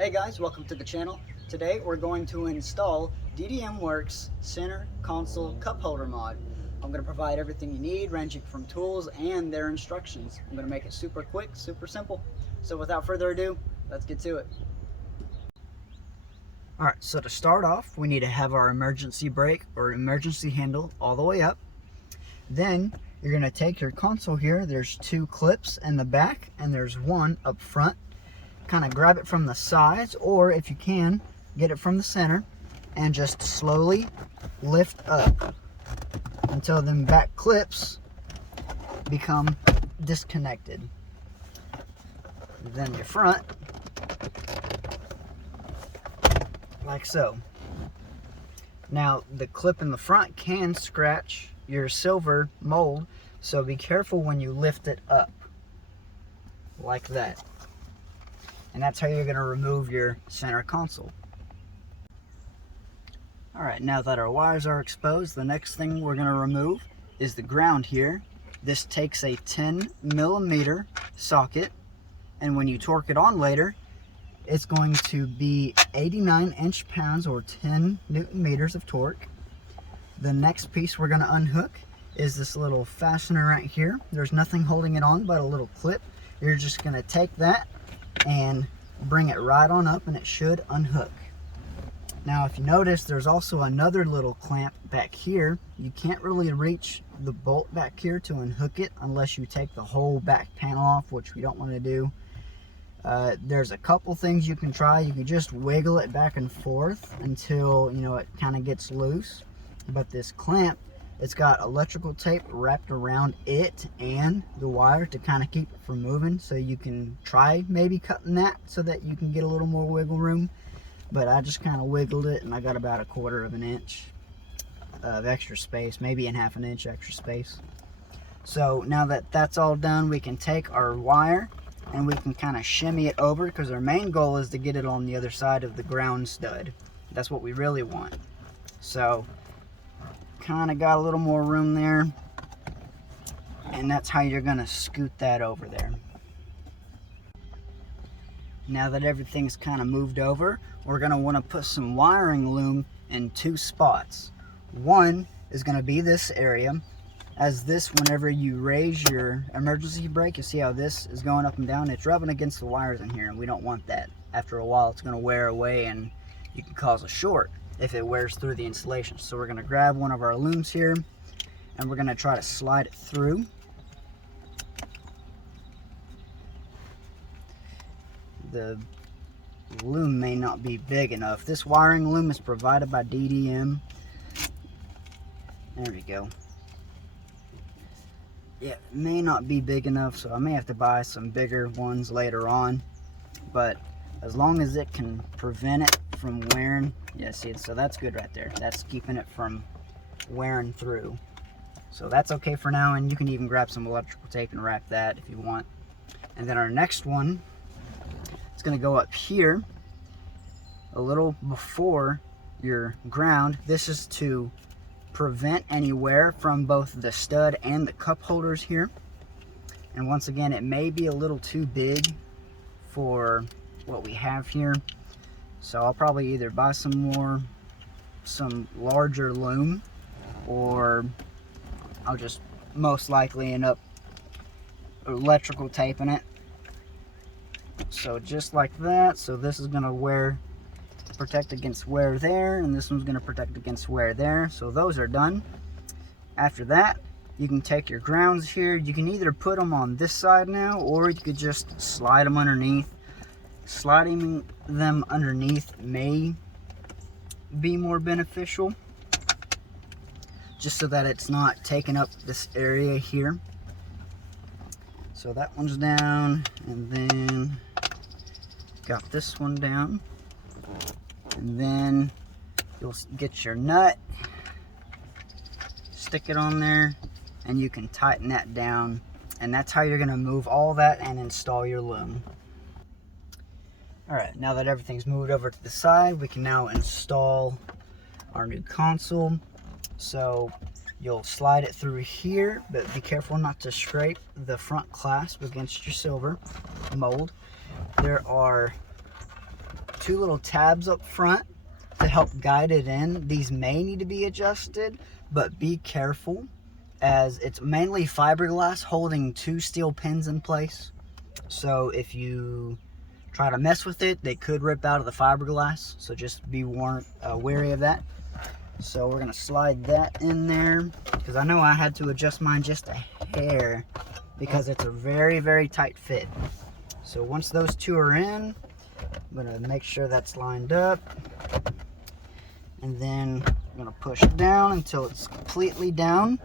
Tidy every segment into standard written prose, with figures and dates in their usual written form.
Hey guys, welcome to the channel. Today we're going to install DDMWorks center console cup holder mod. I'm going to provide everything you need, ranging from tools and their instructions. I'm going to make it super quick, super simple. So without further ado, let's get to it. Alright, so to start off, we need to have our emergency brake or emergency handle all the way up. Then you're going to take your console here. There's two clips in the back and there's one up front. Kind of grab it from the sides, or if you can, get it from the center and just slowly lift up until them back clips become disconnected. Then your front, like so. Now the clip in the front can scratch your silver mold, so be careful when you lift it up like that. And that's how you're going to remove your center console. Alright, now that our wires are exposed, the next thing we're going to remove is the ground here. This takes a 10mm socket, and when you torque it on later, it's going to be 89 inch-pounds or 10 Newton-meters of torque. The next piece we're going to unhook is this little fastener right here. There's nothing holding it on but a little clip. You're just going to take that and bring it right on up and it should unhook. Now if you notice, there's also another little clamp back here. You can't really reach the bolt back here to unhook it unless you take the whole back panel off, which we don't want to do. There's a couple things you can try. You can just wiggle it back and forth until it kind of gets loose. But this clamp, it's got electrical tape wrapped around it and the wire to kind of keep it from moving. So you can try maybe cutting that so that you can get a little more wiggle room. But I just kind of wiggled it and I got about 1/4 of an inch of extra space, maybe in 1/2 inch extra space. So now that that's all done, we can take our wire and we can kind of shimmy it over, because our main goal is to get it on the other side of the ground stud. That's what we really want. So kind of got a little more room there, and that's how you're going to scoot that over there. Now that everything's kind of moved over, we're going to want to put some wiring loom in 2 spots. One is going to be this area, as this, whenever you raise your emergency brake, you see how this is going up and down? It's rubbing against the wires in here, and we don't want that. After a while, it's going to wear away and you can cause a short if it wears through the insulation. So we're going to grab one of our looms here and we're going to try to slide it through. The loom may not be big enough. This wiring loom is provided by DDM. There we go. Yeah, it may not be big enough, so I may have to buy some bigger ones later on. But as long as it can prevent it from wearing, yeah, see, so that's good right there. That's keeping it from wearing through. So that's okay for now, and you can even grab some electrical tape and wrap that if you want. And then our next one is going to go up here a little before your ground. This is to prevent any wear from both the stud and the cup holders here. And once again, it may be a little too big for what we have here, so I'll probably either buy some larger loom, or I'll just most likely end up electrical taping it. So just like that. So this is going to protect against wear there, and this one's going to protect against wear there. So those are done. After that, you can take your grounds here. You can either put them on this side now, or you could just slide them underneath. Sliding them underneath may be more beneficial, just so that it's not taking up this area here. So that one's down, and then got this one down, and then you'll get your nut, stick it on there, and you can tighten that down, and that's how you're going to move all that and install your loom. Alright, now that everything's moved over to the side, we can now install our new console. So you'll slide it through here, but be careful not to scrape the front clasp against your silver mold. There are two little tabs up front to help guide it in. These may need to be adjusted, but be careful, as it's mainly fiberglass holding two steel pins in place. So if you try to mess with it, they could rip out of the fiberglass. So just be wary of that. So we're gonna slide that in there, because I know I had to adjust mine just a hair because it's a very, very tight fit. So once those two are in, I'm gonna make sure that's lined up. And then I'm gonna push down until it's completely down.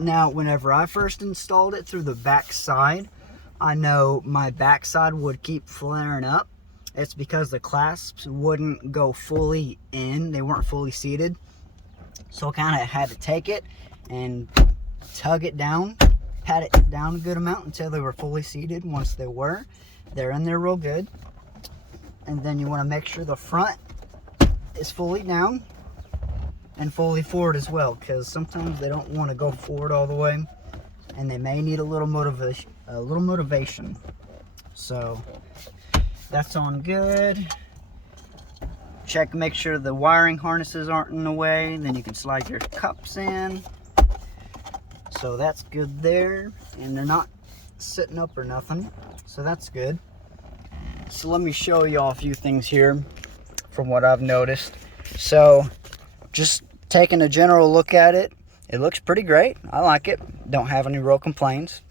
Now, whenever I first installed it through the back side, I know my back side would keep flaring up. It's because the clasps wouldn't go fully in. They weren't fully seated. So I kind of had to take it and tug it down, pat it down a good amount until they were fully seated. Once they were, they're in there real good. And then you want to make sure the front is fully down and fully forward as well, because sometimes they don't want to go forward all the way, and they may need a little motivation. So that's on good. Check, make sure the wiring harnesses aren't in the way. Then you can slide your cups in. So that's good there, and they're not sitting up or nothing, so that's good. So let me show you all a few things here from what I've noticed. So just taking a general look at it, it looks pretty great. I like it. Don't have any real complaints.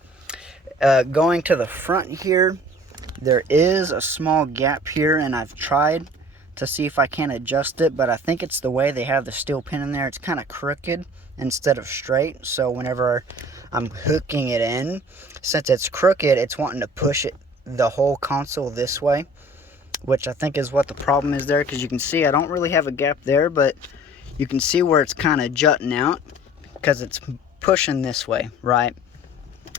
Going to the front here, there is a small gap here, and I've tried to see if I can adjust it, but I think it's the way they have the steel pin in there. It's kind of crooked instead of straight. So whenever I'm hooking it in, since it's crooked, it's wanting to push it the whole console this way, which I think is what the problem is there, because you can see I don't really have a gap there, but you can see where it's kind of jutting out because it's pushing this way, right?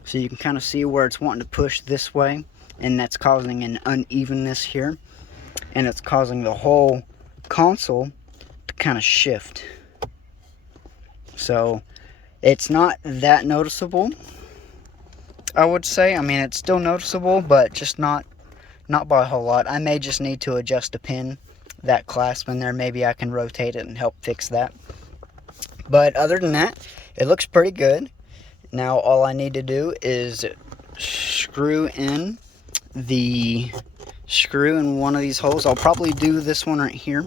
So you can kind of see where it's wanting to push this way, and that's causing an unevenness here, and it's causing the whole console to kind of shift. So it's not that noticeable, I would say. I mean, it's still noticeable, but just not by a whole lot. I may just need to adjust a pin, that clasp in there. Maybe I can rotate it and help fix that. But other than that, it looks pretty good. Now all I need to do is screw in one of these holes. I'll probably do this one right here,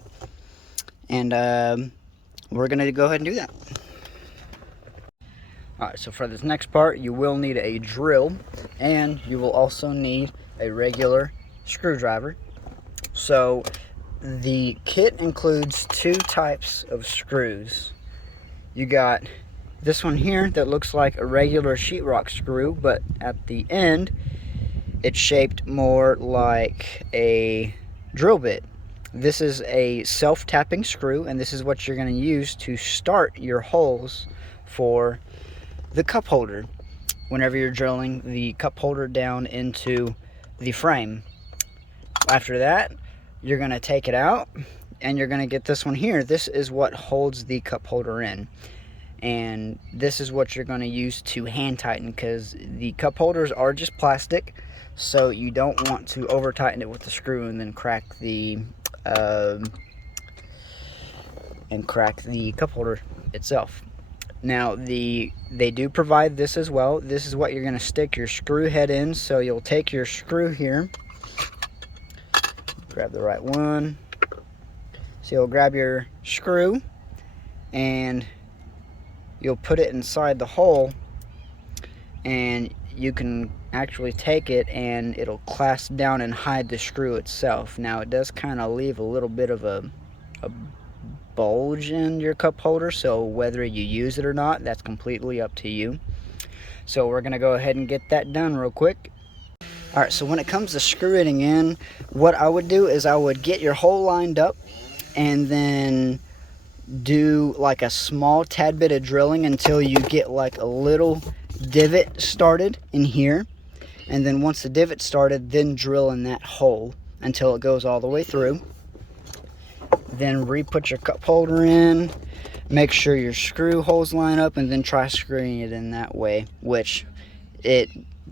and we're gonna go ahead and do that. Alright, so for this next part, you will need a drill, and you will also need a regular screwdriver. So the kit includes two types of screws. You got this one here that looks like a regular sheetrock screw, but at the end it's shaped more like a drill bit. This is a self-tapping screw, and this is what you're going to use to start your holes for the cup holder whenever you're drilling the cup holder down into the frame. After that, you're going to take it out, and you're going to get this one here. This is what holds the cup holder in, and this is what you're going to use to hand tighten, because the cup holders are just plastic, so you don't want to over tighten it with the screw and then crack the cup holder itself. Now they do provide this as well. This is what you're going to stick your screw head in. So you'll take your screw here, grab the right one. So you'll grab your screw and you'll put it inside the hole, and you can actually take it and it'll clasp down and hide the screw itself. Now it does kind of leave a little bit of a bulge in your cup holder, so whether you use it or not, that's completely up to you. So we're gonna go ahead and get that done real quick. Alright, so when it comes to screwing in, what I would do is I would get your hole lined up and then do like a small tad bit of drilling until you get like a little divot started in here, and then once the divot started, then drill in that hole until it goes all the way through. Then re-put your cup holder in, make sure your screw holes line up, and then try screwing it in that way, which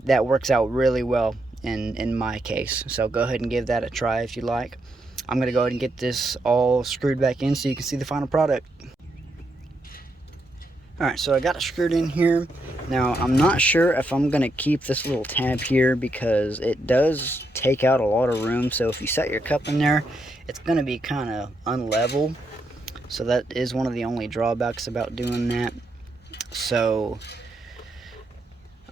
that works out really well in my case. So go ahead and give that a try if you like. I'm gonna go ahead and get this all screwed back in so you can see the final product. Alright, so I got it screwed in here. Now, I'm not sure if I'm going to keep this little tab here because it does take out a lot of room. So if you set your cup in there, it's going to be kind of unlevel. So that is one of the only drawbacks about doing that. So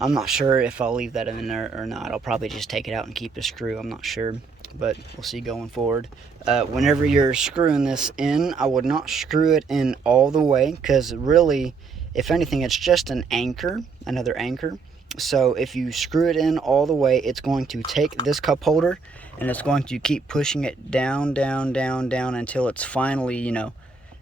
I'm not sure if I'll leave that in there or not. I'll probably just take it out and keep the screw. I'm not sure, but we'll see going forward. Whenever you're screwing this in, I would not screw it in all the way because really, if anything, it's just an anchor, another anchor. So if you screw it in all the way, it's going to take this cup holder and it's going to keep pushing it down, down, down, down until it's finally, you know,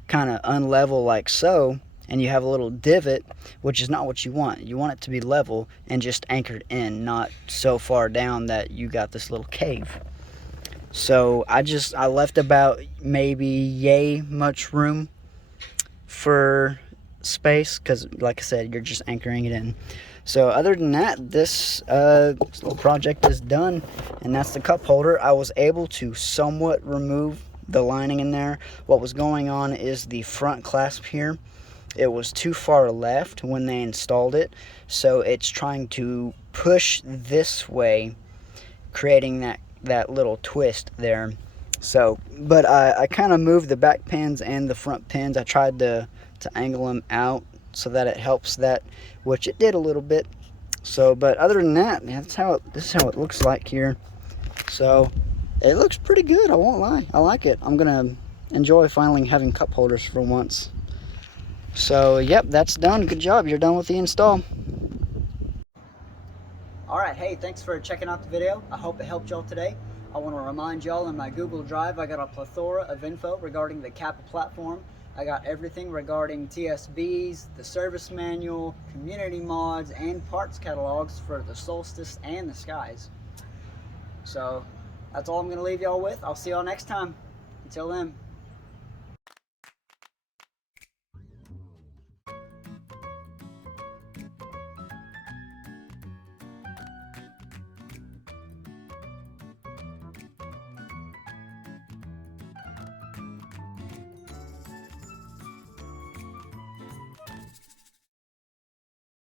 kind of unlevel like so. And you have a little divot, which is not what you want. You want it to be level and just anchored in, not so far down that you got this little cave. So I left about maybe yay much room for space because, like I said, you're just anchoring it in. So other than that, this little project is done, and that's the cup holder. I was able to somewhat remove the lining in there. What was going on is the front clasp here, it was too far left when they installed it, so it's trying to push this way, creating that little twist there. So, but I kind of moved the back pins and the front pins. I tried to angle them out so that it helps that, which it did a little bit. So, but other than that, man, this is how it looks like here. So it looks pretty good, I won't lie. I like it. I'm gonna enjoy finally having cup holders for once. So yep, that's done. Good job, you're done with the install. Alright, hey, thanks for checking out the video. I hope it helped y'all today. I want to remind y'all in my Google Drive I got a plethora of info regarding the Kappa platform. I got everything regarding TSBs, the service manual, community mods, and parts catalogs for the Solstice and the Skies. So that's all I'm going to leave y'all with. I'll see y'all next time. Until then.